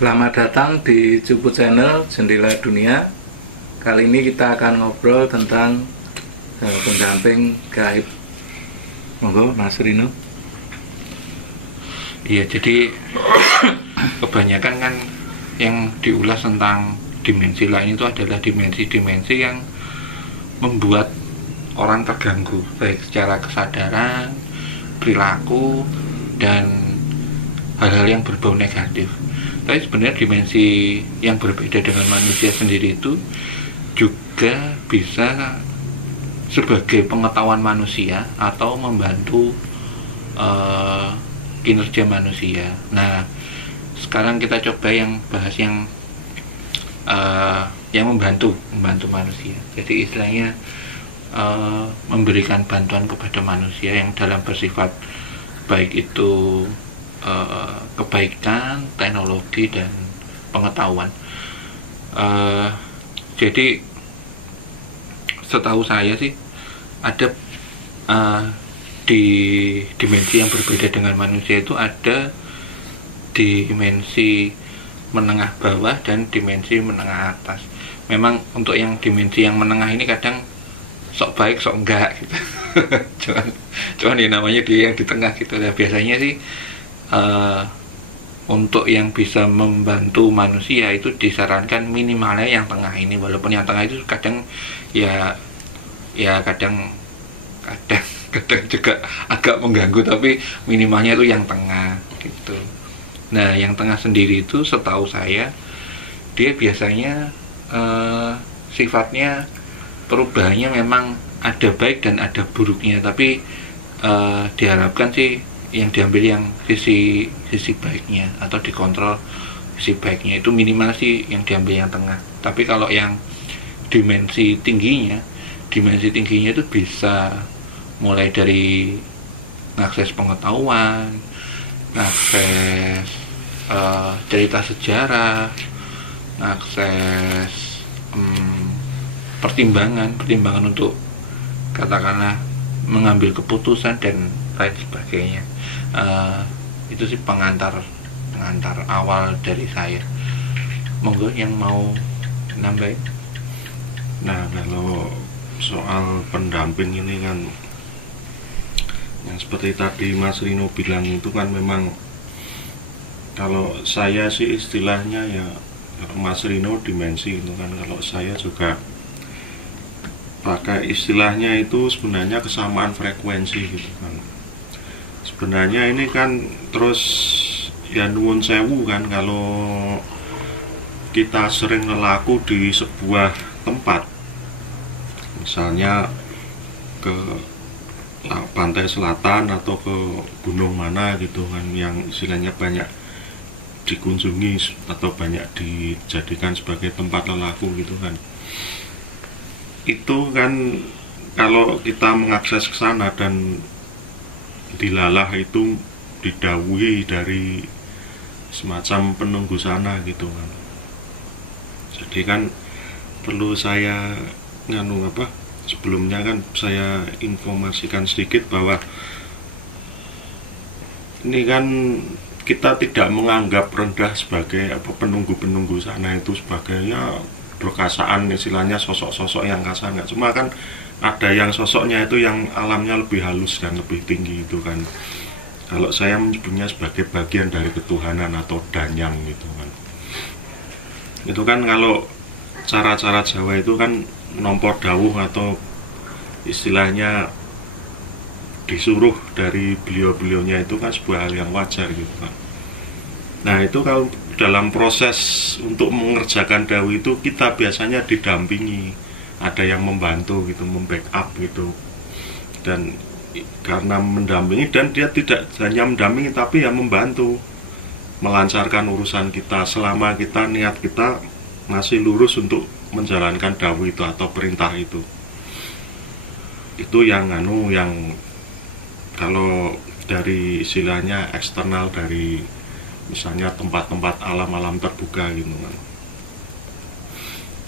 Selamat datang di Cupu Channel Jendela Dunia. Kali ini kita akan ngobrol tentang pendamping gaib. Monggo Mas Rino. Iya, jadi kebanyakan kan yang diulas tentang dimensi lain itu adalah dimensi-dimensi yang membuat orang terganggu, baik secara kesadaran, perilaku, dan hal-hal yang berbau negatif. Tapi sebenarnya dimensi yang berbeda dengan manusia sendiri itu juga bisa sebagai pengetahuan manusia atau membantu kinerja manusia. Nah, sekarang kita coba yang bahas yang membantu manusia. Jadi istilahnya memberikan bantuan kepada manusia yang dalam bersifat baik itu kebaikan, teknologi, dan pengetahuan. Jadi setahu saya sih ada di dimensi yang berbeda dengan manusia itu ada dimensi menengah bawah dan dimensi menengah atas. Memang untuk yang dimensi yang menengah ini kadang sok baik sok enggak gitu. cuman ya namanya dia yang di tengah gitu. Nah, biasanya sih untuk yang bisa membantu manusia itu disarankan minimalnya yang tengah ini, walaupun yang tengah itu kadang ya kadang juga agak mengganggu, tapi minimalnya itu yang tengah gitu. Nah, yang tengah sendiri itu setahu saya dia biasanya sifatnya perubahannya memang ada baik dan ada buruknya, tapi diharapkan sih yang diambil yang sisi baiknya atau dikontrol sisi baiknya, itu minimal sih yang diambil yang tengah. Tapi kalau yang dimensi tingginya itu bisa mulai dari mengakses pengetahuan, mengakses cerita sejarah, mengakses pertimbangan untuk katakanlah mengambil keputusan dan lain sebagainya. Itu sih pengantar awal dari saya. Monggo yang mau nambahin. Nah, kalau soal pendamping ini kan yang seperti tadi Mas Rino bilang itu kan memang, kalau saya sih istilahnya ya, Mas Rino dimensi itu kan, kalau saya juga pakai istilahnya itu sebenarnya kesamaan frekuensi gitu kan. Sebenarnya ini kan terus ya nuwun sewu kan, kalau kita sering ngelaku di sebuah tempat, misalnya ke pantai selatan atau ke gunung mana gitu kan, yang istilahnya banyak dikunjungi atau banyak dijadikan sebagai tempat lelaku gitu kan. Itu kan kalau kita mengakses ke sana dan dilalah itu didhawuhi dari semacam penunggu sana gitu kan. Jadi kan perlu saya sebelumnya kan saya informasikan sedikit bahwa ini kan kita tidak menganggap rendah sebagai penunggu-penunggu sana itu sebagainya berkasaan, istilahnya sosok-sosok yang kasar, nggak. Cuma kan ada yang sosoknya itu yang alamnya lebih halus dan lebih tinggi itu kan. Kalau saya menyebutnya sebagai bagian dari ketuhanan atau danyang gitu kan. Itu kan kalau cara-cara Jawa itu kan nompor dawuh atau istilahnya disuruh dari beliau-beliaunya itu kan sebuah hal yang wajar gitu kan. Nah, itu kalau dalam proses untuk mengerjakan dawuh itu kita biasanya didampingi, ada yang membantu gitu, membackup gitu. Dan karena mendampingi, dan dia tidak hanya mendampingi tapi ya membantu melancarkan urusan kita selama kita niat kita masih lurus untuk menjalankan dawuh itu atau perintah itu. Itu yang yang kalau dari istilahnya eksternal, dari misalnya tempat-tempat alam-alam terbuka gitu kan,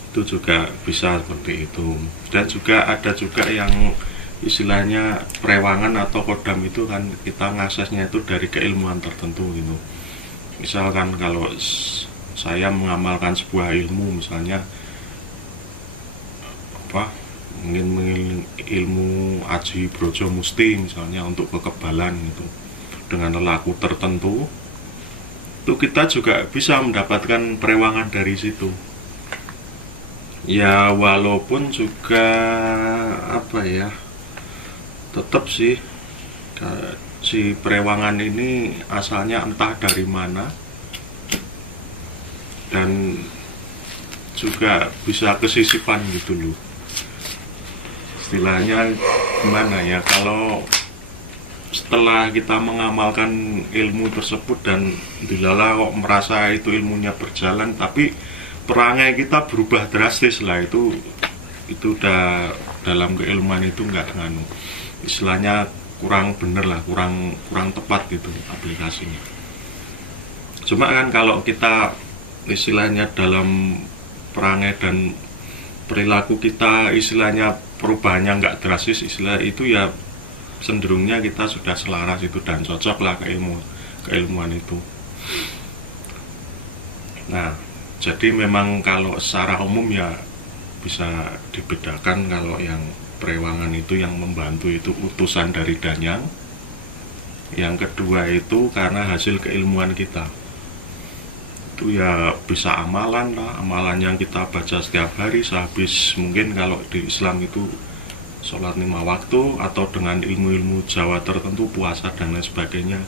itu juga bisa seperti itu. Dan juga ada juga yang istilahnya perewangan atau kodam itu kan kita ngaksesnya itu dari keilmuan tertentu gitu. Misalkan kalau saya mengamalkan sebuah ilmu, misalnya ingin ilmu aji brojo musti misalnya untuk kekebalan itu dengan lelaku tertentu, itu kita juga bisa mendapatkan perewangan dari situ. Ya walaupun juga tetap sih si perewangan ini asalnya entah dari mana, dan juga bisa kesisipan gitu loh. Istilahnya gimana ya, kalau setelah kita mengamalkan ilmu tersebut dan dilala kok merasa itu ilmunya berjalan, tapi perangai kita berubah drastis lah, itu udah dalam keilmuan itu nggak istilahnya kurang bener lah, kurang tepat gitu aplikasinya. Cuma kan kalau kita istilahnya dalam perangai dan perilaku kita istilahnya perubahannya nggak drastis, istilah itu ya cenderungnya kita sudah selaras itu dan cocok lah keilmuan itu. Nah, jadi memang kalau secara umum ya bisa dibedakan, kalau yang perewangan itu yang membantu itu utusan dari Danyang, yang kedua itu karena hasil keilmuan kita. Itu ya bisa amalan lah, amalan yang kita baca setiap hari sehabis, mungkin kalau di Islam itu sholat 5 waktu, atau dengan ilmu-ilmu Jawa tertentu, puasa dan lain sebagainya,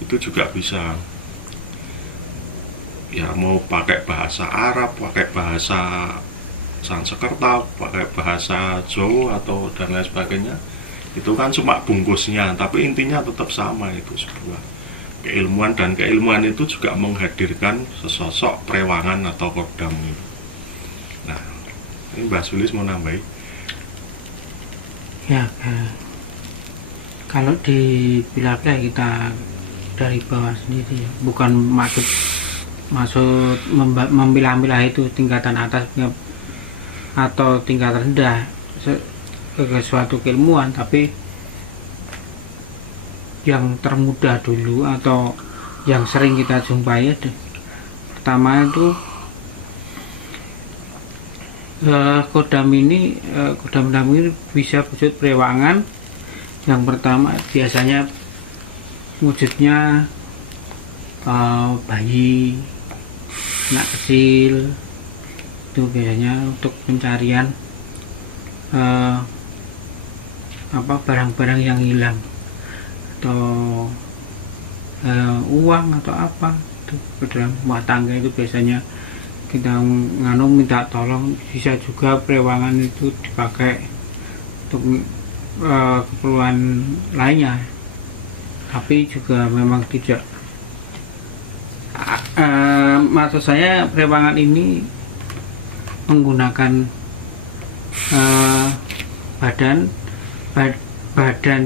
itu juga bisa. Ya mau pakai bahasa Arab, pakai bahasa Sanskerta, pakai bahasa Jawa atau dan lain sebagainya, itu kan cuma bungkusnya, tapi intinya tetap sama, itu sebuah keilmuan, dan keilmuan itu juga menghadirkan sesosok perewangan atau kodam gitu. Nah, ini Mbak Sulis mau nambahin? Ya, kalau dibilang kita dari bawah sendiri, bukan maksud memilah-milah itu tingkatan atas atau tingkatan rendah ke suatu keilmuan, tapi yang termudah dulu atau yang sering kita jumpai pertama itu kodam ini bisa wujud perewangan. Yang pertama biasanya wujudnya bayi, anak kecil, itu biasanya untuk pencarian barang-barang yang hilang, atau uang atau apa itu dalam rumah tangga. Itu biasanya kita minta tolong. Bisa juga perewangan itu dipakai untuk keperluan lainnya, tapi juga memang tidak maksud saya perewangan ini menggunakan badan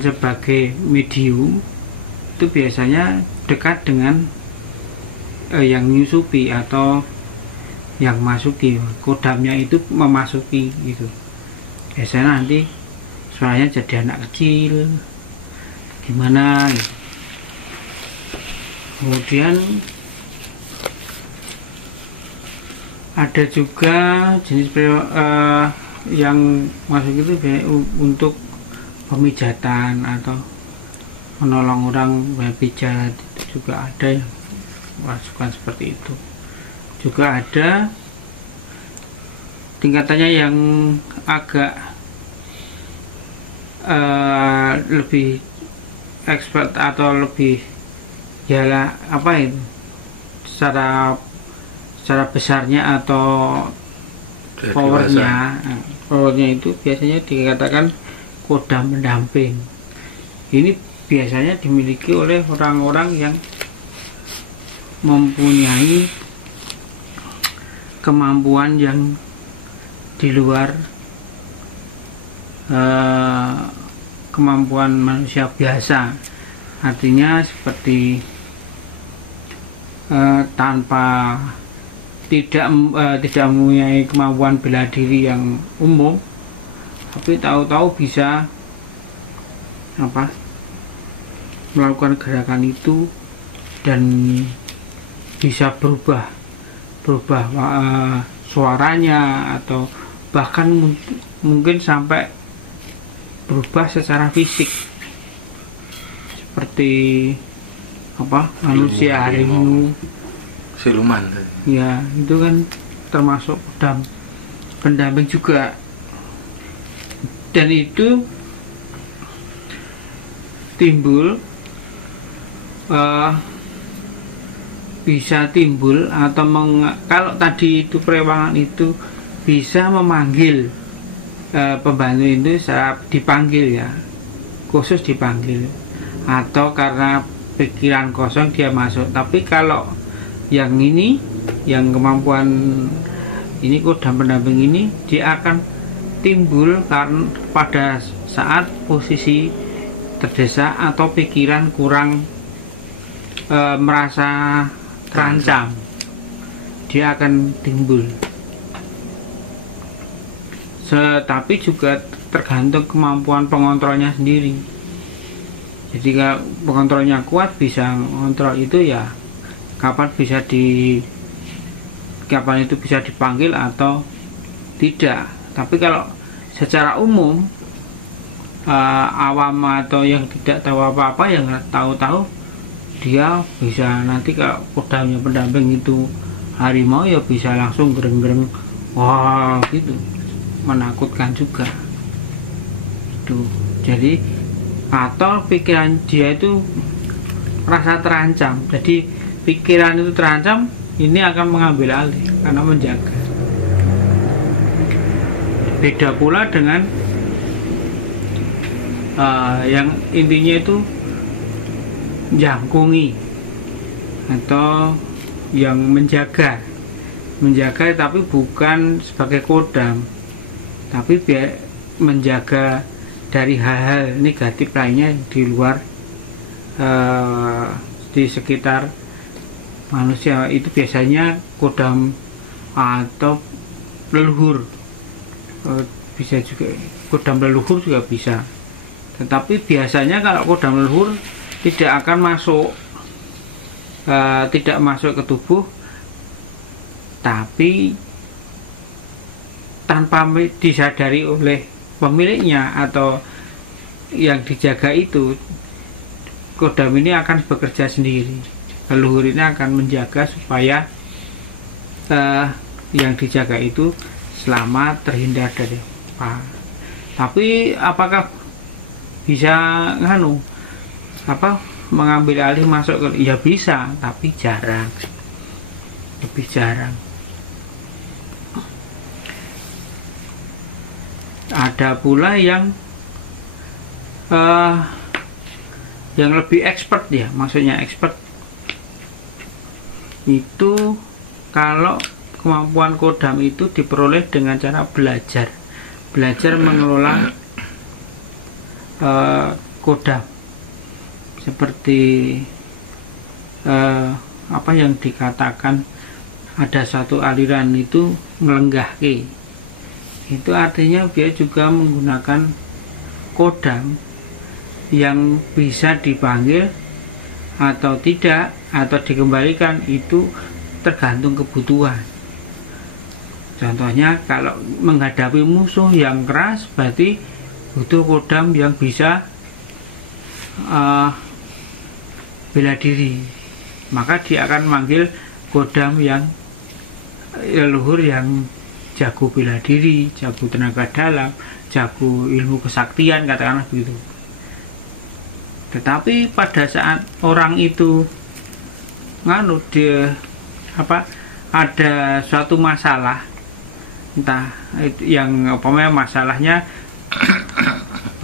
sebagai medium. Itu biasanya dekat dengan yang nyusupi atau yang masuki, kodamnya itu memasuki gitu. Biasanya nanti suaranya jadi anak kecil gimana gitu. Kemudian ada juga jenis yang masuk itu untuk pemijatan atau menolong orang pijat, itu juga ada yang masukkan seperti itu. Juga ada tingkatannya yang agak lebih expert atau lebih secara besarnya atau powernya itu biasanya dikatakan kodam pendamping. Ini biasanya dimiliki oleh orang-orang yang mempunyai kemampuan yang di luar kemampuan manusia biasa. Artinya seperti tidak mempunyai kemampuan bela diri yang umum, tapi tahu-tahu bisa melakukan gerakan itu dan bisa berubah berubah suaranya, atau bahkan mungkin sampai berubah secara fisik seperti manusia harimau, siluman. ya itu kan termasuk pendamping juga. Dan itu timbul bisa timbul atau kalau tadi itu perewangan itu bisa memanggil pembantu itu saat dipanggil, ya khusus dipanggil, atau karena pikiran kosong dia masuk. Tapi kalau yang ini, yang kemampuan ini, kodam pendamping ini, dia akan timbul karena pada saat posisi terdesak atau pikiran kurang merasa terancam, dia akan timbul. Tapi juga tergantung kemampuan pengontrolnya sendiri. Jadi kalau pengontrolnya kuat, bisa mengontrol itu, ya kapan itu bisa dipanggil atau tidak. Tapi kalau secara umum awam atau yang tidak tahu apa-apa, yang nggak tahu-tahu, dia bisa nanti kalau kodamnya pendamping itu harimau, ya bisa langsung gereng-gereng, wah gitu, menakutkan juga tuh. Jadi atau pikiran dia itu rasa terancam, jadi pikiran itu terancam, ini akan mengambil alih karena menjaga. Beda pula dengan yang intinya itu jangkungi atau yang menjaga tapi bukan sebagai kodam, tapi menjaga dari hal-hal negatif lainnya di luar di sekitar manusia. Itu biasanya kodam atau leluhur, bisa juga kodam leluhur juga bisa. Tetapi biasanya kalau kodam leluhur tidak akan masuk, tidak masuk ke tubuh, tapi tanpa disadari oleh pemiliknya atau yang dijaga itu, kodam ini akan bekerja sendiri. Leluhur ini akan menjaga supaya yang dijaga itu selamat, terhindar dari apa. Tapi apakah bisa mengambil alih masuk ke, ya bisa, tapi jarang, lebih jarang. Ada pula yang lebih expert, ya maksudnya expert itu kalau kemampuan kodam itu diperoleh dengan cara belajar mengelola kodam, seperti apa yang dikatakan ada satu aliran itu ngelenggahke, itu artinya dia juga menggunakan kodam yang bisa dipanggil atau tidak, atau dikembalikan, itu tergantung kebutuhan. Contohnya kalau menghadapi musuh yang keras, berarti butuh kodam yang bisa bela diri, maka dia akan manggil kodam yang leluhur yang jago bela diri, jago tenaga dalam, jago ilmu kesaktian, katakanlah begitu. Tetapi pada saat orang itu ada suatu masalah, entah yang masalahnya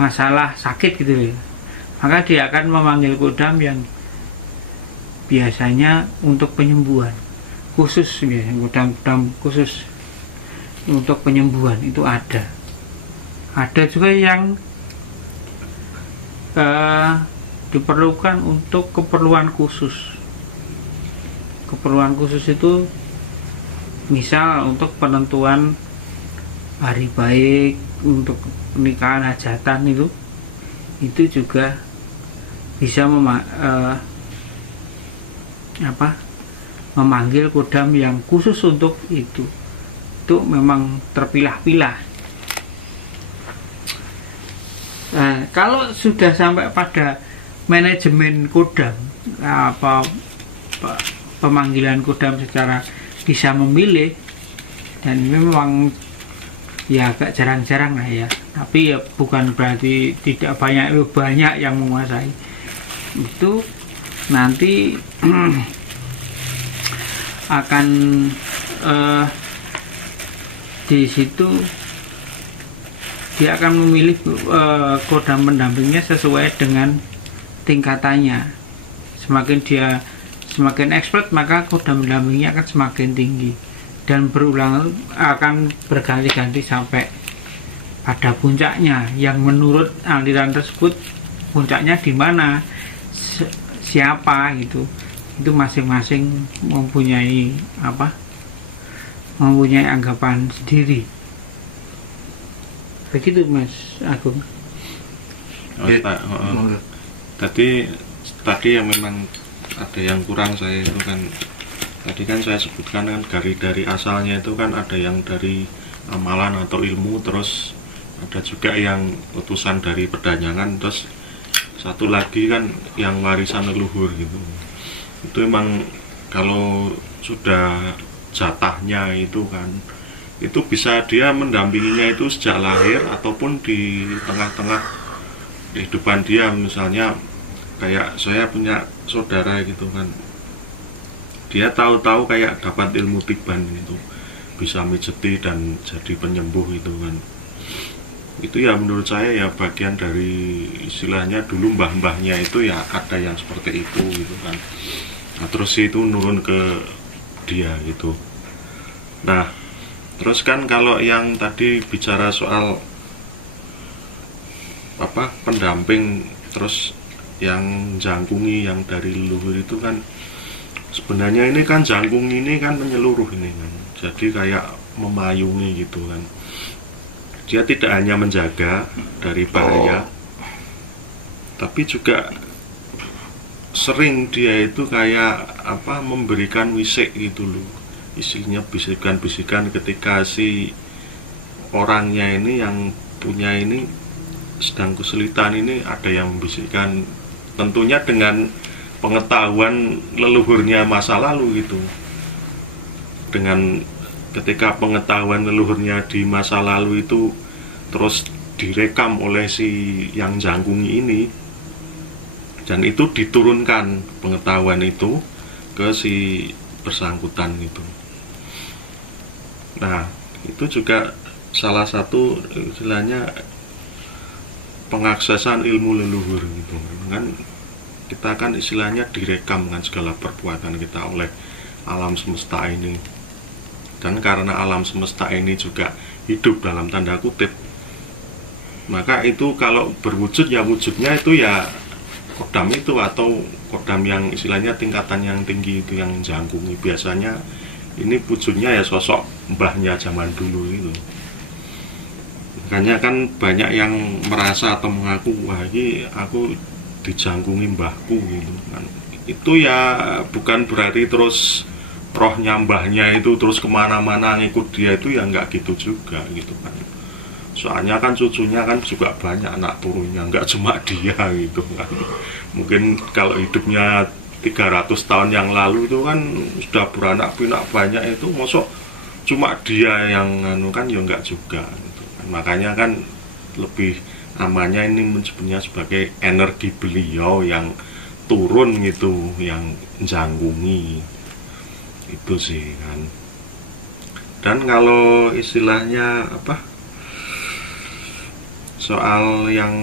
masalah sakit gitu ya, maka dia akan memanggil kodam yang biasanya untuk penyembuhan khusus, biasanya kodam khusus untuk penyembuhan itu ada juga yang diperlukan untuk keperluan khusus itu misal untuk penentuan hari baik, untuk pernikahan, hajatan, itu juga bisa memanggil kodam yang khusus untuk itu memang terpilah-pilah. Nah, kalau sudah sampai pada manajemen kodam, pemanggilan kodam secara bisa memilih, dan memang ya agak jarang-jarang lah ya, tapi ya bukan berarti tidak banyak yang menguasai itu. Nanti akan di situ dia akan memilih kodam pendampingnya sesuai dengan tingkatannya. Semakin expert, maka kodam pendampingnya akan semakin tinggi, dan berulang akan berganti-ganti sampai pada puncaknya, yang menurut aliran tersebut puncaknya di mana, siapa gitu. Itu masing-masing mempunyai anggapan sendiri. Begitu Mas Agung. Tadi yang memang ada yang kurang saya itu kan, tadi kan saya sebutkan kan dari asalnya itu kan ada yang dari amalan atau ilmu, terus ada juga yang utusan dari perdanyangan, terus satu lagi kan yang warisan leluhur gitu. Itu emang kalau sudah jatahnya itu kan, itu bisa dia mendampinginya itu sejak lahir ataupun di tengah-tengah kehidupan dia. Misalnya kayak saya punya saudara gitu kan, dia tahu-tahu kayak dapat ilmu tiban gitu, bisa mijeti dan jadi penyembuh gitu kan. Itu ya menurut saya ya bagian dari istilahnya dulu mbah-mbahnya itu ya ada yang seperti itu gitu kan. Nah, terus itu nurun ke dia gitu. Nah, terus kan kalau yang tadi bicara soal pendamping, terus yang jangkungi yang dari leluhur itu kan, sebenarnya ini kan jangkung ini kan menyeluruh ini kan, jadi kayak memayungi gitu kan. Dia tidak hanya menjaga dari bahaya, tapi juga sering dia itu kayak memberikan wisik gitu loh, istilahnya bisikan-bisikan ketika si orangnya ini yang punya ini sedang kesulitan ini, ada yang membisikkan, tentunya dengan pengetahuan leluhurnya masa lalu gitu. Dengan ketika pengetahuan leluhurnya di masa lalu itu terus direkam oleh si yang jangkungi ini, dan itu diturunkan pengetahuan itu ke si bersangkutan gitu. Nah, itu juga salah satu istilahnya pengaksesan ilmu leluhur gitu kan. Kita kan istilahnya direkam kan segala perbuatan kita oleh alam semesta ini, dan karena alam semesta ini juga hidup dalam tanda kutip, maka itu kalau berwujud ya wujudnya itu ya kodam itu, atau kodam yang istilahnya tingkatan yang tinggi itu yang jangkungi. Biasanya ini wujudnya ya sosok mbahnya zaman dulu itu. Makanya kan banyak yang merasa atau mengaku, wah ini aku dijangkungi mbahku gitu kan. Itu ya bukan berarti terus rohnya mbahnya itu terus kemana-mana ngikut dia, itu ya nggak gitu juga gitu kan. Soalnya kan cucunya kan juga banyak anak turunnya, nggak cuma dia gitu kan. Mungkin kalau hidupnya 300 tahun yang lalu itu kan sudah beranak pinak banyak, itu mosok cuma dia yang kan ya nggak juga gitu kan. Makanya kan lebih namanya ini sebenarnya sebagai energi beliau yang turun gitu, yang jangkungi itu sih kan. Dan kalau istilahnya soal yang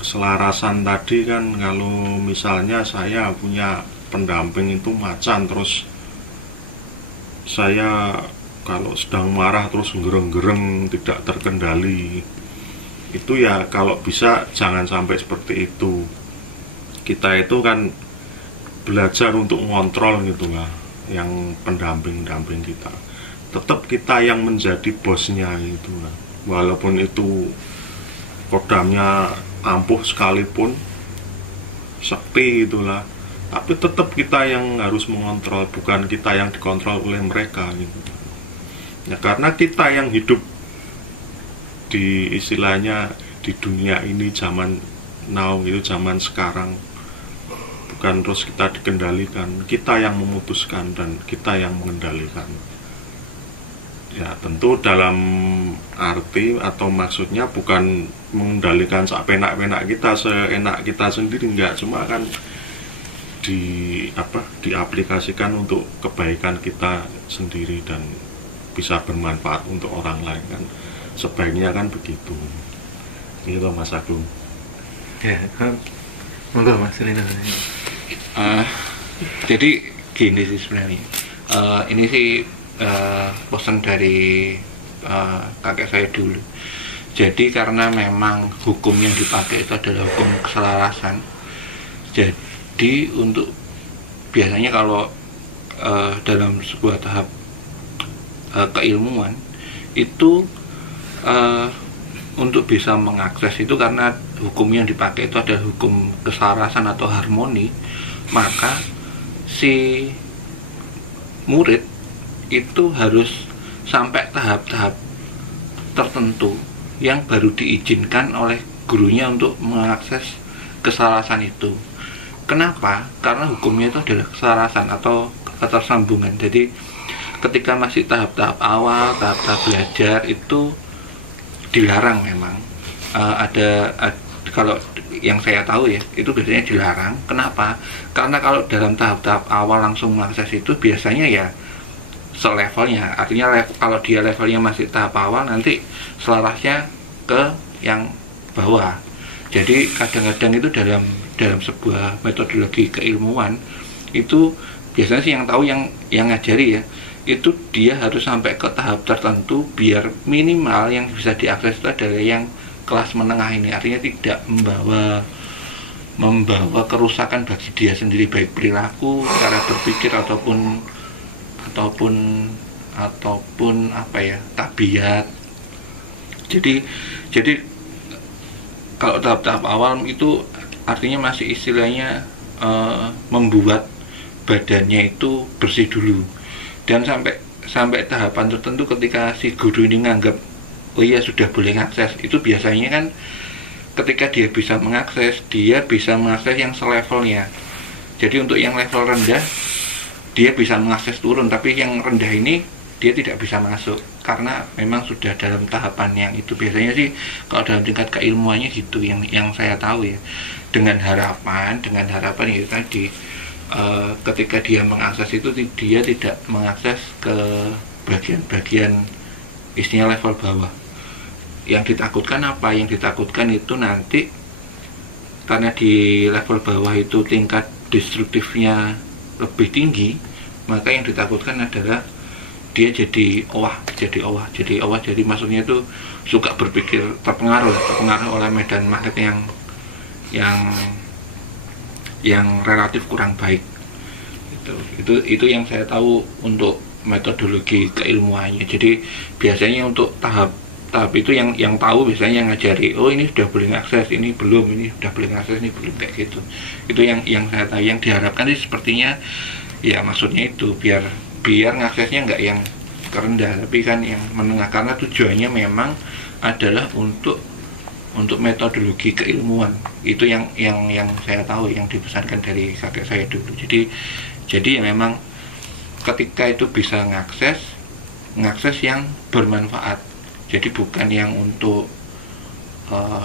keselarasan tadi kan, kalau misalnya saya punya pendamping itu macan, terus saya kalau sedang marah terus gereng-gereng tidak terkendali, itu ya kalau bisa jangan sampai seperti itu. Kita itu kan belajar untuk ngontrol gitu lah yang pendamping kita, tetap kita yang menjadi bosnya gitu lah. Walaupun itu kodamnya ampuh sekalipun, sepi itulah, tapi tetap kita yang harus mengontrol, bukan kita yang dikontrol oleh mereka gitu. Ya karena kita yang hidup di istilahnya di dunia ini zaman now gitu, zaman sekarang, bukan terus kita dikendalikan, kita yang memutuskan dan kita yang mengendalikan. Ya tentu dalam arti atau maksudnya bukan mengendalikan sepenak-penak kita, seenak kita sendiri, enggak, cuma kan diaplikasikan untuk kebaikan kita sendiri dan bisa bermanfaat untuk orang lain kan, sebaiknya kan begitu. Gitu Mas Agung. Ya, monggo Mas Rino. Jadi gini sih sebenarnya, ini sih pesan dari kakek saya dulu. Jadi karena memang hukum yang dipakai itu adalah hukum keselarasan, jadi untuk biasanya kalau dalam sebuah tahap keilmuan itu untuk bisa mengakses itu, karena hukum yang dipakai itu adalah hukum keselarasan atau harmoni, maka si murid itu harus sampai tahap-tahap tertentu yang baru diizinkan oleh gurunya untuk mengakses keselarasan itu. Kenapa? Karena hukumnya itu adalah keselarasan atau ketersambungan. Jadi ketika masih tahap-tahap awal, tahap-tahap belajar itu dilarang memang. Kalau yang saya tahu ya, itu biasanya dilarang. Kenapa? Karena kalau dalam tahap-tahap awal langsung mengakses itu biasanya ya selevelnya, artinya kalau dia levelnya masih tahap awal, nanti selarasnya ke yang bawah. Jadi kadang-kadang itu dalam sebuah metodologi keilmuan itu biasanya sih yang tahu yang ngajari ya, itu dia harus sampai ke tahap tertentu biar minimal yang bisa diakses itu adalah yang kelas menengah ini, artinya tidak membawa kerusakan bagi dia sendiri, baik perilaku, cara berpikir ataupun apa ya, tabiat. Jadi kalau tahap-tahap awal itu artinya masih istilahnya membuat badannya itu bersih dulu, dan sampai tahapan tertentu ketika si guru ini nganggap oh iya sudah boleh mengakses, itu biasanya kan ketika dia bisa mengakses yang selevelnya. Jadi untuk yang level rendah dia bisa mengakses turun, tapi yang rendah ini dia tidak bisa masuk karena memang sudah dalam tahapan yang itu. Biasanya sih kalau dalam tingkat keilmuannya gitu yang saya tahu ya, dengan harapan itu tadi ketika dia mengakses itu dia tidak mengakses ke bagian-bagian istilah level bawah. Yang ditakutkan apa? Yang ditakutkan itu nanti karena di level bawah itu tingkat destruktifnya lebih tinggi, maka yang ditakutkan adalah dia jadi maksudnya itu suka berpikir terpengaruh oleh medan magnet yang relatif kurang baik. Itu yang saya tahu untuk metodologi keilmuannya. Jadi biasanya untuk tahap itu yang tahu biasanya yang ngajari, oh ini sudah boleh akses, ini belum, ini sudah boleh akses, ini belum, kayak gitu. Itu yang saya tahu, yang diharapkan sih sepertinya ya, maksudnya itu biar ngaksesnya nggak yang terendah, tapi kan yang menengah, karena tujuannya memang adalah untuk metodologi keilmuan. Itu yang saya tahu, yang dipesankan dari kakek saya dulu. Jadi ya memang ketika itu bisa ngakses yang bermanfaat. Jadi bukan yang untuk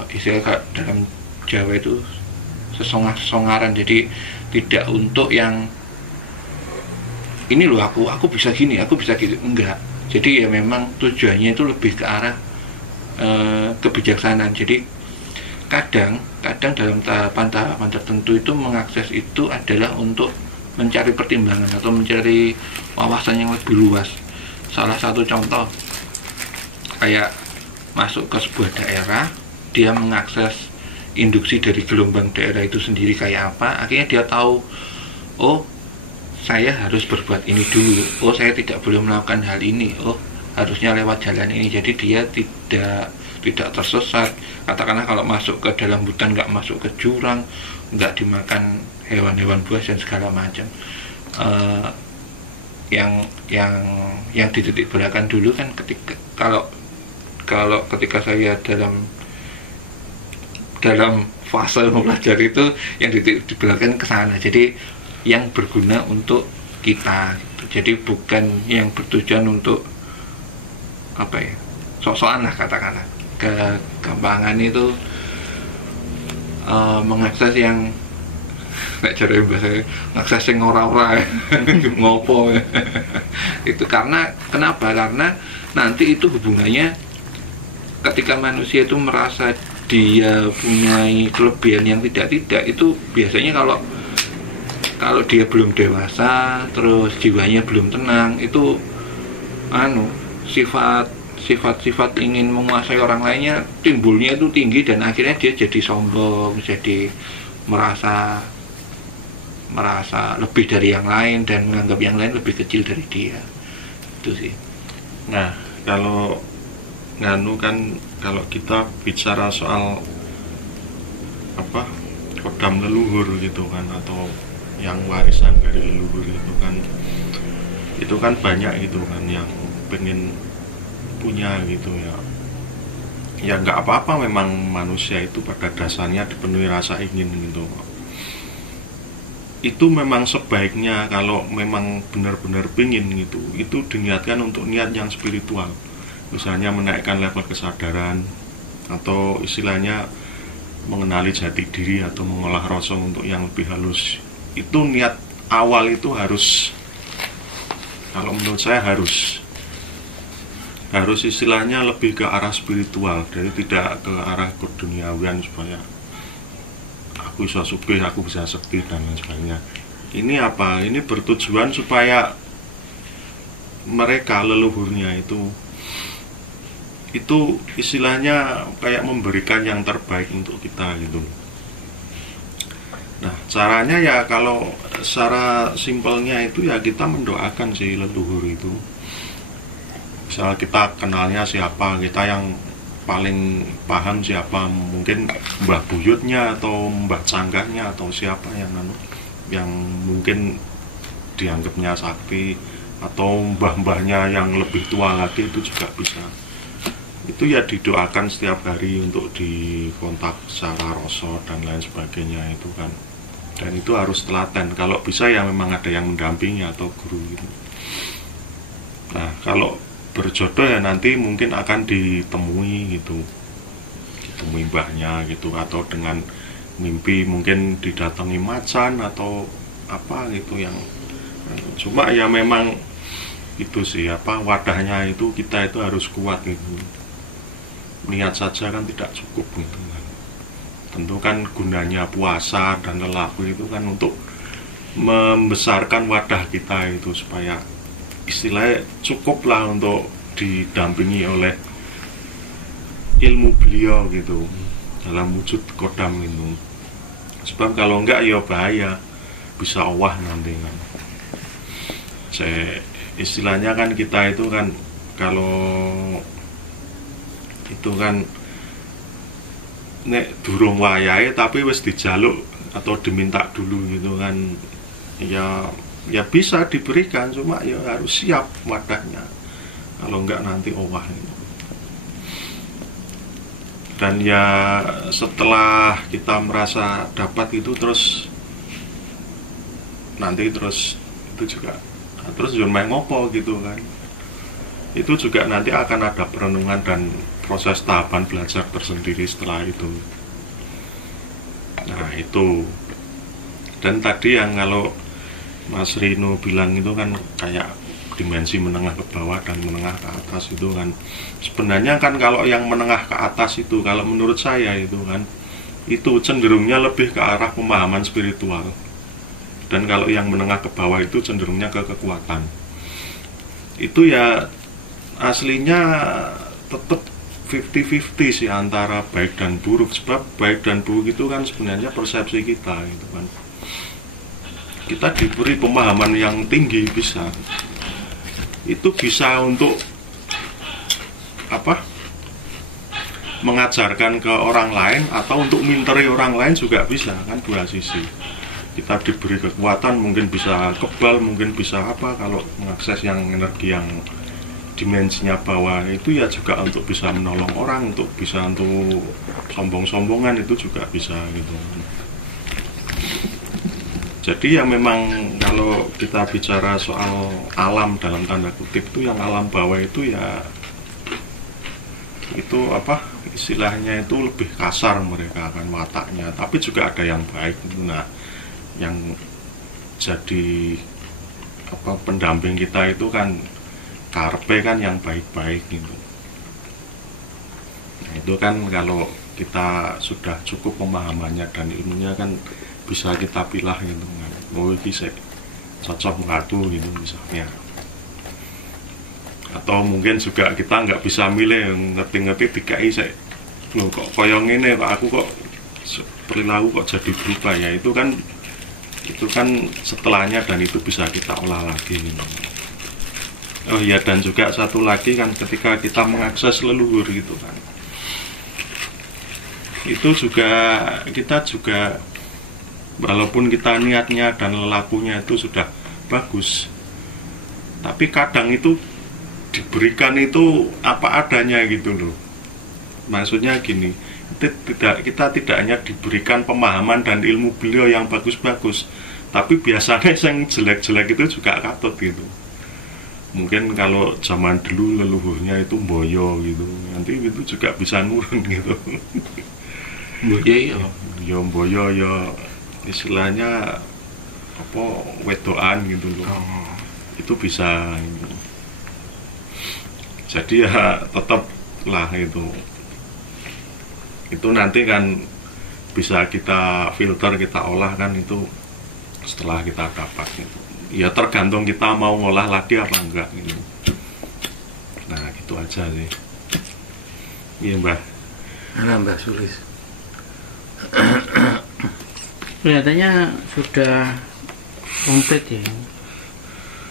istilah dalam Jawa itu sesongaran. Jadi tidak untuk yang ini loh aku bisa gini, aku bisa gitu, enggak. Jadi ya memang tujuannya itu lebih ke arah kebijaksanaan. Jadi kadang dalam tahapan tertentu itu mengakses itu adalah untuk mencari pertimbangan atau mencari wawasan yang lebih luas. Salah satu contoh kayak masuk ke sebuah daerah, dia mengakses induksi dari gelombang daerah itu sendiri kayak apa, akhirnya dia tahu, oh saya harus berbuat ini dulu, oh saya tidak boleh melakukan hal ini, oh harusnya lewat jalan ini. Jadi dia tidak tidak tersesat. Katakanlah kalau masuk ke dalam hutan nggak masuk ke jurang, nggak dimakan hewan-hewan buas dan segala macam. Yang dititik beratkan dulu kan ketika kalau ketika saya dalam fase mempelajari itu yang dititik beratkan ke sana. Jadi yang berguna untuk kita gitu. Jadi bukan yang bertujuan untuk apa ya, sok-sokan lah katakanlah. Kegampangan itu mengakses yang nggak cara bahasa ngakses yang ora-ora ngopo itu. Kenapa? Karena nanti itu hubungannya ketika manusia itu merasa dia punya kelebihan yang tidak itu biasanya kalau dia belum dewasa, terus jiwanya belum tenang, itu sifat ingin menguasai orang lainnya timbulnya itu tinggi, dan akhirnya dia jadi sombong, jadi merasa lebih dari yang lain dan menganggap yang lain lebih kecil dari dia. Itu sih. Nah, kalau kalau kita bicara soal kodam leluhur gitu kan, atau yang warisan dari leluhur itu kan banyak gitu kan yang pengen punya gitu ya nggak apa-apa, memang manusia itu pada dasarnya dipenuhi rasa ingin gitu. Itu memang sebaiknya kalau memang benar-benar pingin gitu, itu diniatkan untuk niat yang spiritual, misalnya menaikkan level kesadaran, atau istilahnya mengenali jati diri, atau mengolah rasa untuk yang lebih halus. Itu niat awal itu harus, kalau menurut saya harus istilahnya lebih ke arah spiritual, jadi tidak ke arah keduniawian supaya aku bisa sugih, aku bisa sekti dan lain sebagainya. Ini apa? Ini bertujuan supaya mereka leluhurnya itu istilahnya kayak memberikan yang terbaik untuk kita gitu. Nah, caranya ya kalau secara simpelnya itu ya kita mendoakan si leluhur itu. Misal kita kenalnya siapa, kita yang paling paham siapa, mungkin mbah buyutnya atau mbah canggahnya atau siapa yang mungkin dianggapnya sakti, atau mbah-mbahnya yang lebih tua lagi itu juga bisa. Itu ya didoakan setiap hari untuk dikontak secara rasa dan lain sebagainya itu kan. Dan itu harus telaten, kalau bisa ya memang ada yang mendampingi atau guru gitu. Nah, kalau berjodoh ya nanti mungkin akan ditemui mbahnya gitu, atau dengan mimpi mungkin didatangi macan atau apa gitu yang cuma ya memang itu sih wadahnya itu kita itu harus kuat gitu. Niat saja kan tidak cukup gitu kan. Tentu kan gunanya puasa dan lelaku itu kan untuk membesarkan wadah kita itu supaya istilahnya cukuplah untuk didampingi oleh ilmu beliau gitu dalam wujud kodam itu. Sebab kalau enggak ya bahaya, bisa owah nanti kan. Istilahnya kan kita itu kan kalau itu kan nek durung wayahe tapi wis dijaluk atau diminta dulu gitu kan, ya bisa diberikan, cuma ya harus siap wadahnya, kalau enggak nanti owah gitu. Dan ya setelah kita merasa dapat itu terus itu juga terus main ngopo gitu kan, itu juga nanti akan ada perenungan dan proses tahapan belajar tersendiri setelah itu. Nah itu, dan tadi yang kalau Mas Rino bilang itu kan kayak dimensi menengah ke bawah dan menengah ke atas itu kan, sebenarnya kan kalau yang menengah ke atas itu kalau menurut saya itu kan itu cenderungnya lebih ke arah pemahaman spiritual, dan kalau yang menengah ke bawah itu cenderungnya ke kekuatan. Itu ya aslinya tetap 50-50 sih antara baik dan buruk, sebab baik dan buruk itu kan sebenarnya persepsi kita gitu kan. Kita diberi pemahaman yang tinggi itu bisa untuk mengajarkan ke orang lain atau untuk minteri orang lain juga bisa, kan dua sisi. Kita diberi kekuatan, mungkin bisa kebal, mungkin bisa apa, kalau mengakses yang energi yang dimensinya bawah itu ya juga untuk bisa menolong orang, untuk bisa untuk sombong-sombongan itu juga bisa gitu. Jadi ya memang kalau kita bicara soal alam dalam tanda kutip itu, yang alam bawah itu ya itu apa istilahnya itu lebih kasar mereka kan wataknya, tapi juga ada yang baik. Nah, yang jadi apa pendamping kita itu kan karpe kan yang baik-baik gitu. Nah, itu kan kalau kita sudah cukup pemahamannya dan ilmunya kan bisa kita pilah gitu kan. Oh ini cocok ngatu gitu misalnya. Atau mungkin juga kita nggak bisa milih, ngerti-ngerti DKI saya loh kok koyong ini kok aku kok perilaku kok jadi berubah, ya itu kan setelahnya dan itu bisa kita olah lagi gitu. Oh iya, dan juga satu lagi kan ketika kita mengakses leluhur gitu kan, itu juga kita juga walaupun kita niatnya dan lelakunya itu sudah bagus, tapi kadang itu diberikan itu apa adanya gitu loh. Maksudnya gini, kita tidak hanya diberikan pemahaman dan ilmu beliau yang bagus-bagus, tapi biasanya yang jelek-jelek itu juga katut gitu. Mungkin kalau zaman dulu leluhurnya itu boyo gitu, nanti itu juga bisa nurun gitu. Boyo ya boyo ya istilahnya apa wedoan gitu loh. Itu bisa gitu. Jadi ya tetap lah itu nanti kan bisa kita filter, kita olah kan itu setelah kita dapat gitu. Ya tergantung kita mau ngolah lagi apa enggak gitu. Nah gitu aja sih. Iya Mbah. Mana Mbah Sulis? Kelihatannya sudah komplit ya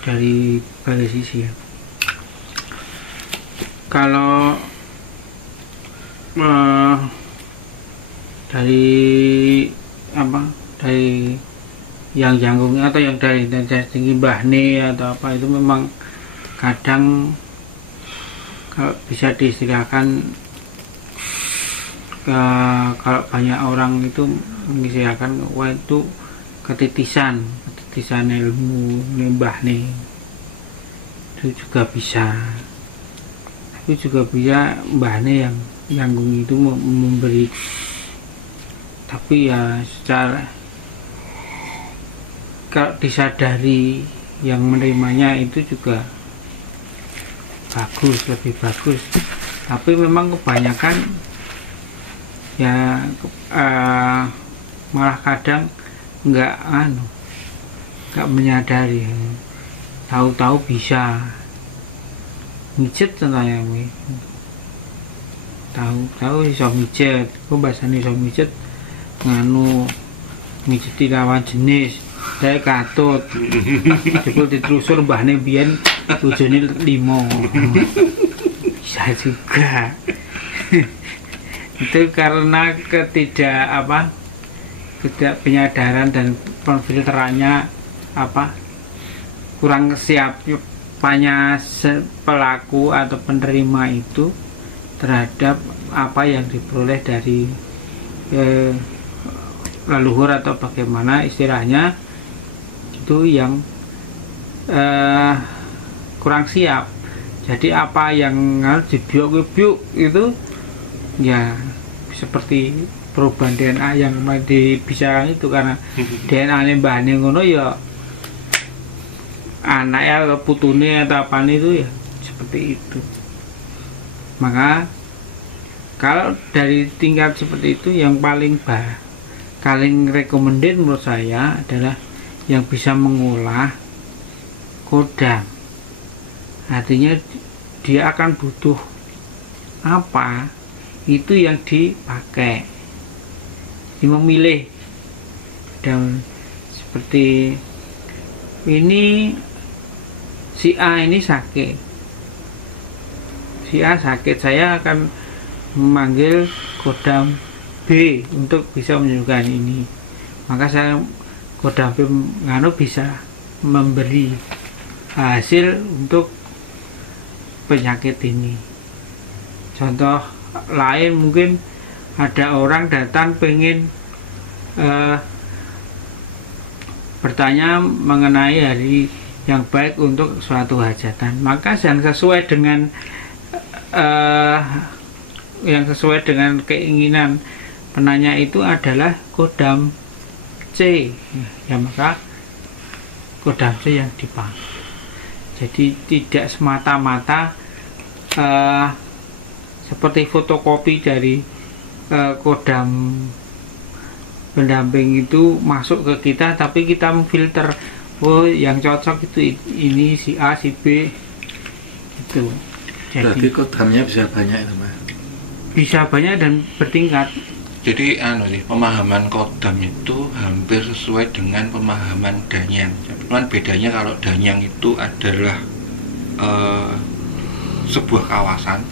dari berbagai sisi ya. Kalau dari yang janggung atau yang dari tinggi Mbahne atau apa itu memang kadang kalau bisa diistilahkan kalau banyak orang itu mengistilahkan wah itu ketitisan ilmu Mbahne itu juga bisa, tapi juga bisa Mbahne yang janggung itu memberi, tapi ya secara kalau disadari yang menerimanya itu juga bagus, lebih bagus. Tapi memang kebanyakan ya malah kadang nggak menyadari, tahu-tahu bisa mijet contohnya, tahu iso mijet, kok bahasane iso mijet nganu mijeti lawan jenis. Saya katut jebul ditelusur Mbahne biyen bojone 5 bisa juga. Itu karena tidak penyadaran dan filterannya kurang siapnya pelaku atau penerima itu terhadap apa yang diperoleh dari leluhur atau bagaimana istilahnya itu yang kurang siap. Jadi apa yang harus dibiok itu ya seperti perubahan DNA yang bisa itu, karena DNA Mbahne ngono ya anaknya atau putune atau apa itu ya seperti itu. Maka kalau dari tingkat seperti itu yang paling recommended menurut saya adalah yang bisa mengolah kodam. Artinya dia akan butuh apa, itu yang dipakai, memilih. Dan seperti ini si A ini sakit, saya akan memanggil Kodam B untuk bisa menyembuhkan ini. Maka saya Kodam B bisa memberi hasil untuk penyakit ini. Contoh lain mungkin ada orang datang pengen bertanya mengenai hari yang baik untuk suatu hajatan, maka yang sesuai dengan keinginan penanya itu adalah Kodam C, ya maka Kodam C yang dipanggil. Jadi tidak semata-mata seperti fotokopi dari Kodam pendamping itu masuk ke kita, tapi kita memfilter, oh yang cocok itu ini si A si B itu. Jadi berarti kodamnya bisa banyak itu Mas? Bisa banyak dan bertingkat. Jadi pemahaman kodam itu hampir sesuai dengan pemahaman danyang. Cuman bedanya kalau danyang itu adalah sebuah kawasan,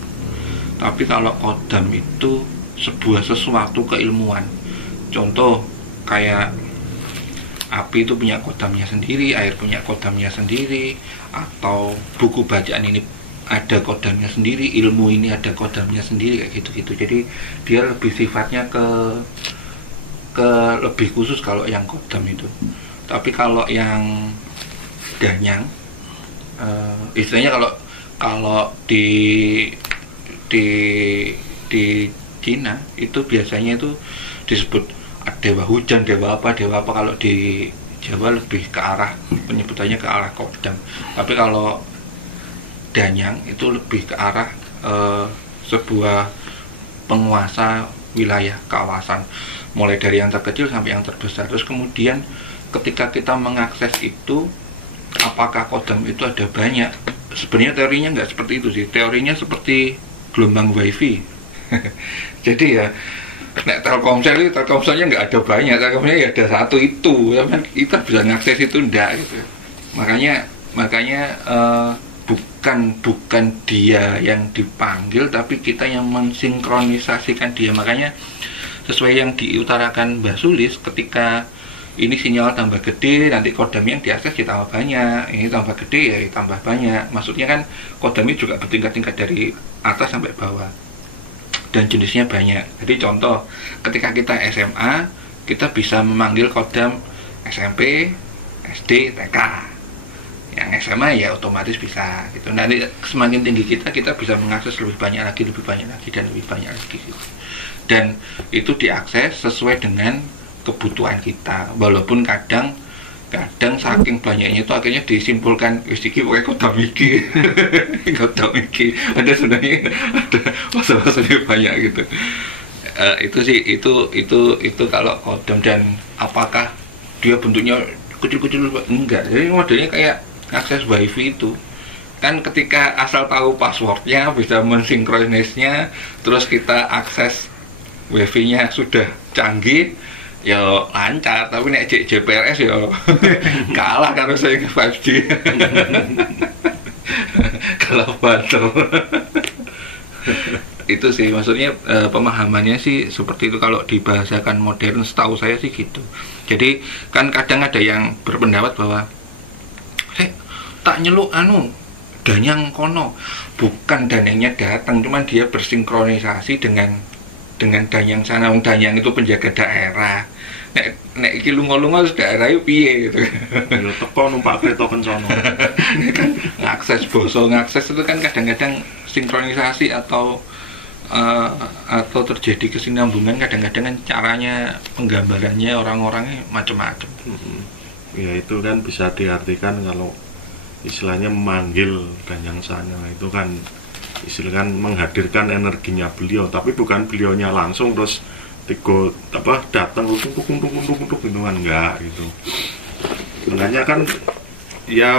tapi kalau kodam itu sebuah sesuatu keilmuan. Contoh kayak api itu punya kodamnya sendiri, air punya kodamnya sendiri, atau buku bacaan ini ada kodamnya sendiri, ilmu ini ada kodamnya sendiri, kayak gitu-gitu. Jadi dia lebih sifatnya ke lebih khusus kalau yang kodam itu. Tapi kalau yang danyang, istilahnya kalau di Cina itu biasanya itu disebut dewa hujan, dewa apa. Kalau di Jawa lebih ke arah penyebutannya ke arah kodam. Tapi kalau danyang itu lebih ke arah sebuah penguasa wilayah kawasan, mulai dari yang terkecil sampai yang terbesar. Terus kemudian ketika kita mengakses itu, apakah kodam itu ada banyak? Sebenarnya teorinya nggak seperti itu sih. Teorinya seperti gelombang wifi. Jadi ya, nek Telkomselnya nggak ada banyak, Telkomselnya ya ada satu itu, kita bisa ngakses itu enggak gitu. Makanya bukan dia yang dipanggil, tapi kita yang mensinkronisasikan dia. Makanya sesuai yang diutarakan Mbak Sulis, ketika ini sinyal tambah gede, nanti kodam yang diakses ya tambah banyak, ini tambah gede ya tambah banyak. Maksudnya kan kodam ini juga bertingkat-tingkat dari atas sampai bawah, dan jenisnya banyak. Jadi contoh, ketika kita SMA, kita bisa memanggil kodam SMP, SD, TK. Yang SMA ya otomatis bisa gitu. Nanti semakin tinggi kita bisa mengakses lebih banyak lagi, dan lebih banyak lagi gitu. Dan itu diakses sesuai dengan kebutuhan kita. Walaupun kadang saking banyaknya itu akhirnya disimpulkan iki pokoke kodam iki. Kodam iki. Ada sebenarnya ada masa-masanya banyak gitu. Itu sih itu kalau kodam. Dan apakah dia bentuknya kecil-kecil? Enggak. Jadi modelnya kayak akses wifi itu kan, ketika asal tahu passwordnya bisa mensinkronisnya, terus kita akses wifi-nya sudah canggih ya lancar. Tapi nek JPRS ya kalah karo saya 5G. Kalah banter. Itu sih maksudnya, pemahamannya sih seperti itu kalau dibahasakan modern, setahu saya sih gitu. Jadi kan kadang ada yang berpendapat bahwa tak nyeluk danyang kono, bukan danyangnya datang, cuman dia bersinkronisasi dengan danyang sana. Danyang itu penjaga daerah. Nek iki lunga-lunga daerah itu piye gitu. Ya teko numpak kereta kencana. Kan ngakses itu kan kadang-kadang sinkronisasi atau terjadi kesinambungan, kadang-kadang kan caranya penggambarannya orang-orangnya macam-macam. Ya itu kan bisa diartikan kalau istilahnya memanggil danyang sana itu kan istilahnya menghadirkan energinya beliau, tapi bukan beliaunya langsung terus datang untuk gitu kan, enggak gitu. Makanya kan ya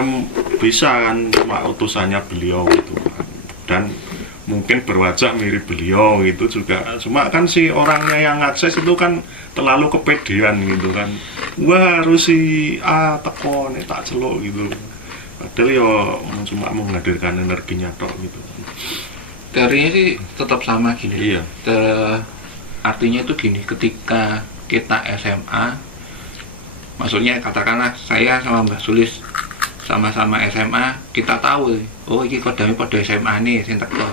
bisa kan cuma utusannya beliau gitu kan, dan mungkin berwajah mirip beliau gitu juga. Cuma kan si orangnya yang akses itu kan terlalu kepedean gitu kan, wah harus si A teko nih tak celuk gitu. Padahal ya cuma menghadirkan energinya tok gitu. teorinya sih tetap sama gini. Iya. Artinya itu gini, ketika kita SMA, maksudnya katakanlah saya sama Mbak Sulis sama-sama SMA, kita tahu, oh ini kodamnya kode SMA nih, sing teko.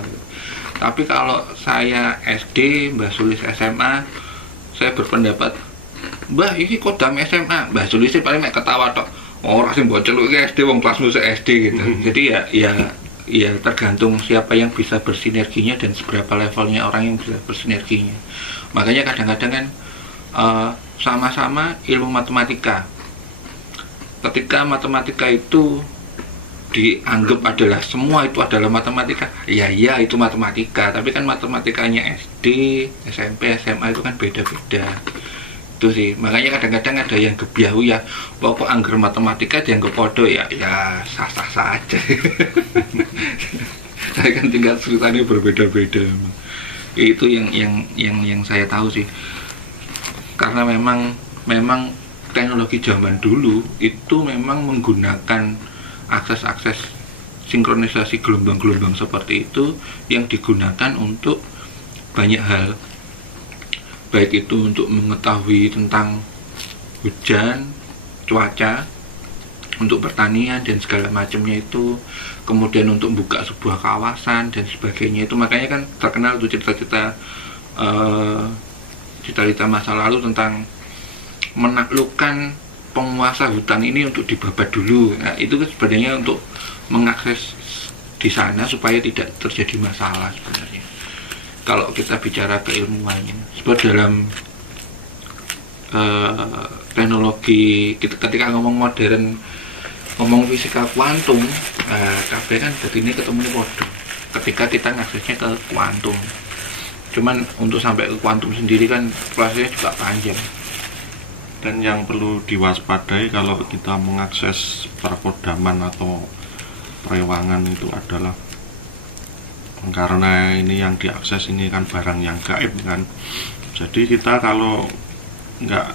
Tapi kalau saya SD, Mbak Sulis SMA, saya berpendapat, Mbah ini kodam SMA, Mbak Sulis paling mek ketawa tok. Ora sing bocel iki SD wong kelas SD gitu. Jadi ya tergantung siapa yang bisa bersinerginya dan seberapa levelnya orang yang bisa bersinerginya. Makanya kadang-kadang kan sama-sama ilmu matematika. Ketika matematika itu dianggap adalah semua itu adalah matematika, ya itu matematika. Tapi kan matematikanya SD, SMP, SMA itu kan beda-beda. Itu sih, makanya kadang-kadang ada yang gebiahu ya, pokok anggar matematika dianggap podo ya sah-sah saja. Saya kan tinggal ceritanya berbeda-beda. Itu yang saya tahu sih, karena memang teknologi zaman dulu itu memang menggunakan akses sinkronisasi gelombang-gelombang seperti itu yang digunakan untuk banyak hal, baik itu untuk mengetahui tentang hujan, cuaca, untuk pertanian dan segala macamnya itu, kemudian untuk buka sebuah kawasan dan sebagainya itu. Makanya kan terkenal tuh cerita-cerita masa lalu tentang menaklukkan penguasa hutan ini untuk dibabat dulu. Nah, itu kan sebenarnya untuk mengakses di sana supaya tidak terjadi masalah sebenarnya. Kalau kita bicara keilmuannya, sebab dalam teknologi ketika ngomong modern, ngomong fisika kuantum, kabeh kan jadi ini ketemu podo. Ketika kita ngaksesnya ke kuantum, cuman untuk sampai ke kuantum sendiri kan prosesnya juga panjang. Dan yang perlu diwaspadai kalau kita mengakses perkodaman atau perewangan itu adalah, karena ini yang diakses ini kan barang yang gaib kan, jadi kita kalau nggak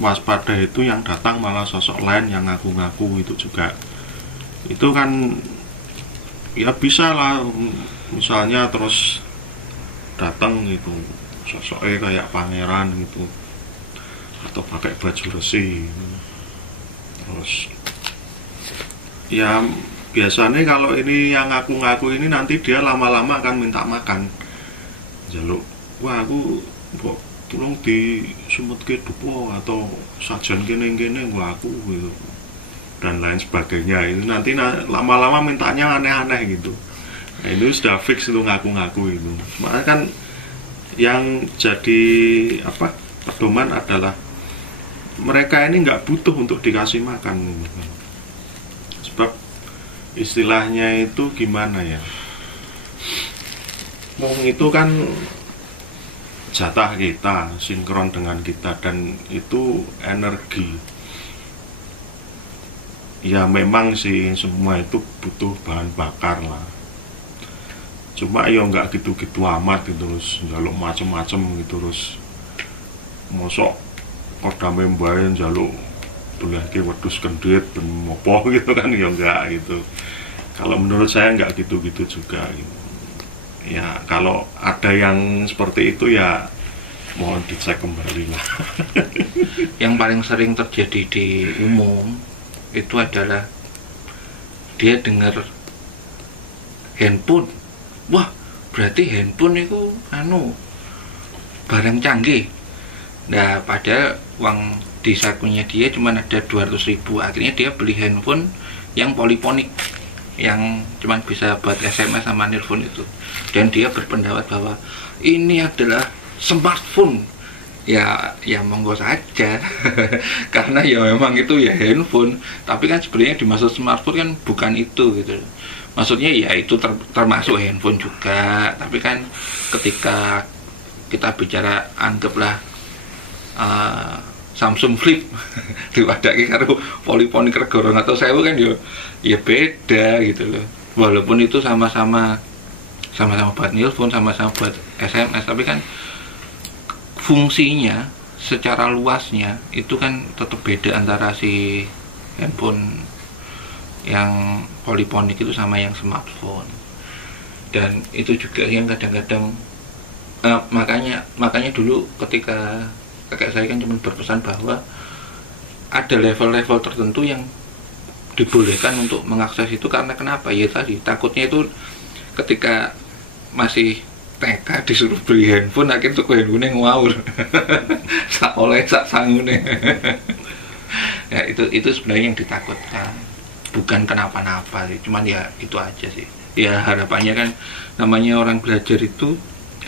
waspada itu yang datang malah sosok lain yang ngaku-ngaku itu juga, itu kan ya bisa lah, misalnya terus datang gitu sosoknya kayak pangeran gitu atau pakai baju resi, terus ya biasanya kalau ini yang ngaku-ngaku ini nanti dia lama-lama akan minta makan, jaluk, wah aku kok tolong di sumut ke dupo atau sajian gini-gini gua aku gitu, dan lain sebagainya. Itu nanti lama-lama mintanya aneh-aneh gitu. Nah, ini sudah fix itu ngaku-ngaku itu. Makanya kan yang jadi pedoman adalah mereka ini nggak butuh untuk dikasih makan gitu. Sebab istilahnya itu gimana ya, wong itu kan jatah kita, sinkron dengan kita, dan itu energi. Ya memang sih semua itu butuh bahan bakar lah, cuma ya nggak gitu-gitu amat gitu, terus jaluk macem-macem gitu, terus mosok kodame mbae jaluk tulehke wedhus kendhit ben mopo gitu kan, ya enggak gitu. Kalau menurut saya enggak gitu-gitu juga gitu. Ya kalau ada yang seperti itu ya mohon dicek kembali lah. Yang paling sering terjadi di umum itu adalah dia dengar handphone, wah berarti handphone itu barang canggih. Nah padahal uang di sakunya dia cuma ada 200.000, akhirnya dia beli handphone yang poliponik, yang cuma bisa buat SMS sama nelpon itu, dan dia berpendapat bahwa ini adalah smartphone. Ya monggo saja. Karena ya memang itu ya handphone, tapi kan sebenarnya dimaksud smartphone kan bukan itu gitu. Maksudnya ya itu termasuk handphone juga, tapi kan ketika kita bicara anggaplah Samsung Flip diwadaki karo poliponik regoro atau sewu kan ya beda gitu loh. Walaupun itu sama-sama buat nelpon, sama-sama buat SMS, tapi kan fungsinya secara luasnya itu kan tetap beda antara si handphone yang poliponik itu sama yang smartphone. Dan itu juga yang kadang-kadang makanya dulu ketika kakek saya kan cuma berpesan bahwa ada level-level tertentu yang dibolehkan untuk mengakses itu, karena kenapa ya tadi takutnya itu ketika masih TK disuruh beli handphone, akhirnya tuh handphone ngawur sak oleh sak sangune. Ya itu sebenarnya yang ditakutkan, bukan kenapa-napa sih, cuman ya itu aja sih. Ya harapannya kan namanya orang belajar itu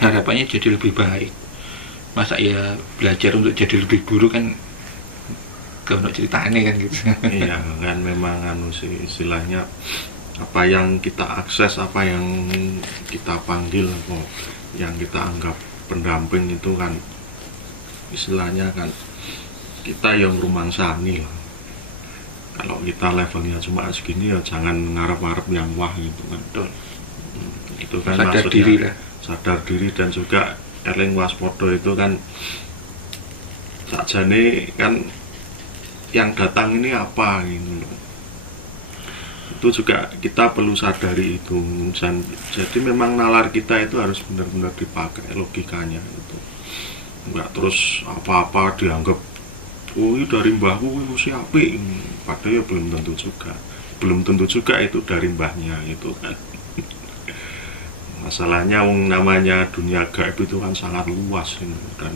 harapannya jadi lebih baik. Masa ya belajar untuk jadi lebih buruk kan gak ada ceritanya kan gitu. Iya kan, memang sih istilahnya apa yang kita akses, apa yang kita panggil, apa yang kita anggap pendamping itu kan istilahnya kan kita yang rumangsani lah. Kalau kita levelnya cuma segini ya jangan ngarep-ngarep yang wah gitu kan. Itu kan sadar maksudnya diri lah. Sadar diri, dan juga eling waspada itu kan sakjane kan yang datang ini apa gitu loh. Itu juga kita perlu sadari itu. Dan jadi memang nalar kita itu harus benar-benar dipakai logikanya itu. Enggak terus apa-apa dianggap oh ini dari mbahku itu si apik, padahal ya belum tentu juga itu dari mbahnya itu kan. Masalahnya namanya dunia gaib itu kan sangat luas ini, dan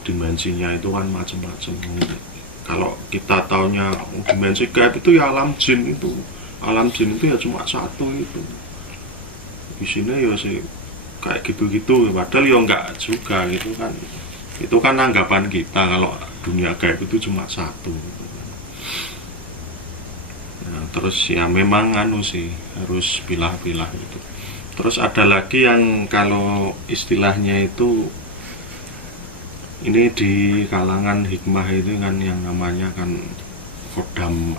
dimensinya itu kan macam-macam. Kalau kita taunya dimensi gaib itu ya alam jin itu. Alam jin itu ya cuma satu itu. Di sini ya sih kayak gitu-gitu, padahal ya enggak juga gitu kan. Itu kan anggapan kita kalau dunia gaib itu cuma satu. Nah, terus ya memang sih harus pilah-pilah gitu. Terus ada lagi yang kalau istilahnya itu ini di kalangan hikmah itu kan yang namanya kan kodam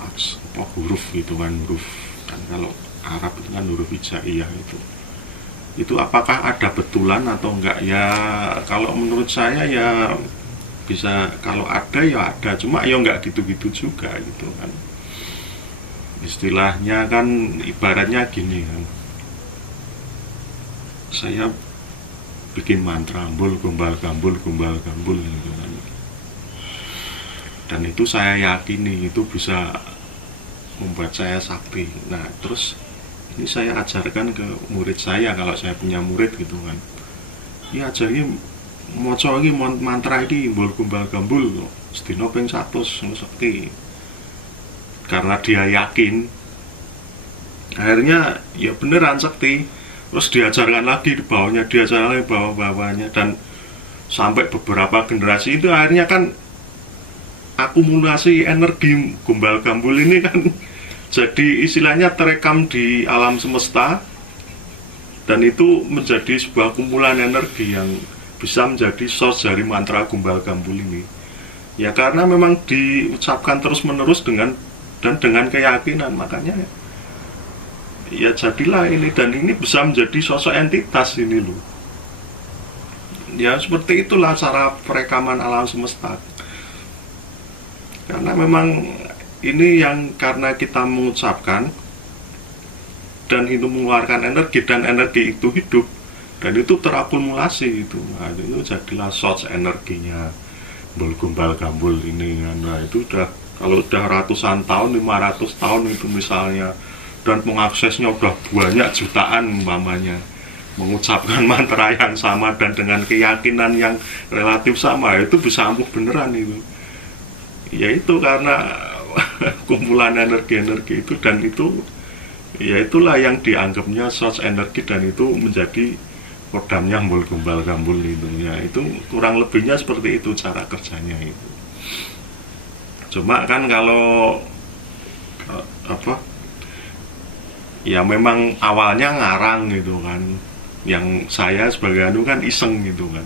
huruf gitu kan, huruf kan kalau Arab itu kan huruf hijaiyah itu apakah ada betulan atau enggak ya? Kalau menurut saya ya bisa, kalau ada ya ada, cuma ya enggak gitu-gitu juga gitu kan. Istilahnya kan ibaratnya gini kan, saya bikin mantra gombal gambul gitu kan. Dan itu saya yakini itu bisa membuat saya sakti. Nah terus ini saya ajarkan ke murid saya, kalau saya punya murid gitu kan, ini ajarin maca iki mantra iki gombal gambul sedina ping 100 sakti. Karena dia yakin, akhirnya ya beneran sakti. Terus diajarkan lagi di bawahnya, diajarkan lagi bawah-bawahnya, dan sampai beberapa generasi itu akhirnya kan akumulasi energi gombal gambul ini kan jadi istilahnya terekam di alam semesta, dan itu menjadi sebuah kumpulan energi yang bisa menjadi source dari mantra gombal gambul ini. Ya karena memang diucapkan terus-menerus dengan keyakinan, makanya ya jadilah ini, dan ini bisa menjadi sosok entitas ini loh. Ya seperti itulah cara perekaman alam semesta. Karena memang ini yang karena kita mengucapkan dan itu mengeluarkan energi, dan energi itu hidup dan itu terakumulasi itu. Nah, itu jadilah source energinya gombal gambul ini. Nah itu udah, kalau udah ratusan tahun, 500 tahun itu misalnya, dan mengaksesnya udah banyak jutaan umpamanya, mengucapkan mantra yang sama dan dengan keyakinan yang relatif sama, itu bisa ampuh beneran itu. Ya itu karena kumpulan energi-energi itu, dan itu ya itulah yang dianggapnya source energi, dan itu menjadi kodamnya gombal gambul itu. Ya itu kurang lebihnya seperti itu cara kerjanya itu. Cuma kan kalau ya memang awalnya ngarang gitu kan, yang saya sebagai kan iseng gitu kan,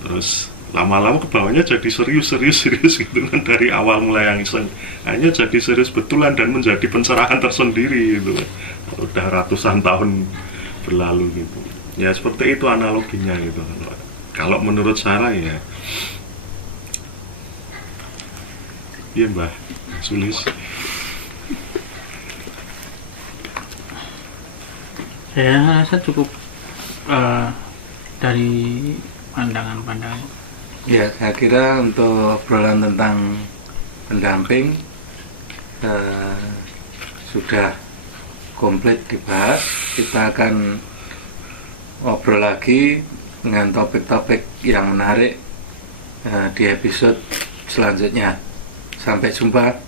terus lama-lama kebawahnya jadi serius gitu kan. Dari awal mulai yang iseng hanya jadi serius betulan dan menjadi pencerahan tersendiri gitu kan. Udah ratusan tahun berlalu gitu. Ya seperti itu analoginya gitu. Kalau menurut saya ya, iya Mbah Sulis. Saya rasa cukup dari pandangan-pandangan. Ya, saya kira untuk obrolan tentang pendamping sudah komplit dibahas. Kita akan ngobrol lagi dengan topik-topik yang menarik di episode selanjutnya. Sampai jumpa.